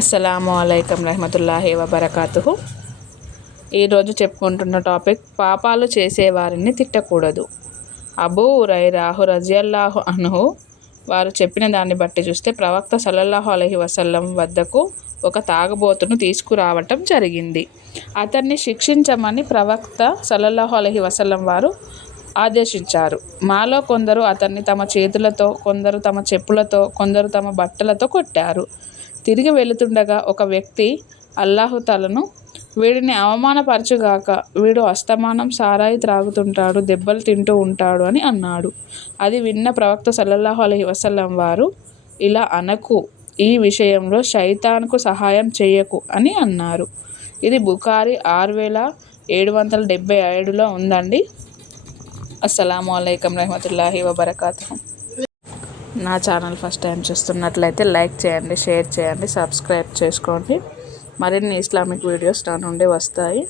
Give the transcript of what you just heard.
అస్సలాము అలైకుం రహమతుల్లాహి వబరకాతుహు. ఈరోజు చెప్పుకుంటున్న టాపిక్ పాపాలు చేసేవారిని తిట్టకూడదు. అబూ హురైరాహు రజియల్లాహు అన్హు వారు చెప్పిన దాన్ని బట్టి చూస్తే ప్రవక్త సల్లల్లాహు అలైహి వసల్లం వద్దకు ఒక తాగుబోతును తీసుకురావటం జరిగింది. అతన్ని శిక్షించమని ప్రవక్త సల్లల్లాహు అలైహి వసల్లం వారు ఆదేశించారు. మాలో కొందరు అతన్ని తమ చేతులతో, కొందరు తమ చెప్పులతో, కొందరు తమ బట్టలతో కొట్టారు. తిరిగి వెళుతుండగా ఒక వ్యక్తి అల్లాహుతాలను వీడిని అవమానపరచుగాక, వీడు అస్తమానం సారాయి త్రాగుతుంటాడు, దెబ్బలు తింటూ ఉంటాడు అని అన్నాడు. అది విన్న ప్రవక్త సల్లల్లాహు అలైహి వసల్లం వారు, ఇలా అనకు, ఈ విషయంలో శైతాన్కు సహాయం చేయకు అని అన్నారు. ఇది బుఖారీ 6777లో ఉందండి. అస్సలాము అలైకుం రహమతుల్లాహి వబరకాతుహు. నా ఛానల్ ఫస్ట్ టైం చూస్తున్నట్లయితే లైక్ చేయండి, షేర్ చేయండి, సబ్స్క్రైబ్ చేసుకోండి. మరిన్ని ఇస్లామిక్ వీడియోస్ నా నుండి వస్తాయి.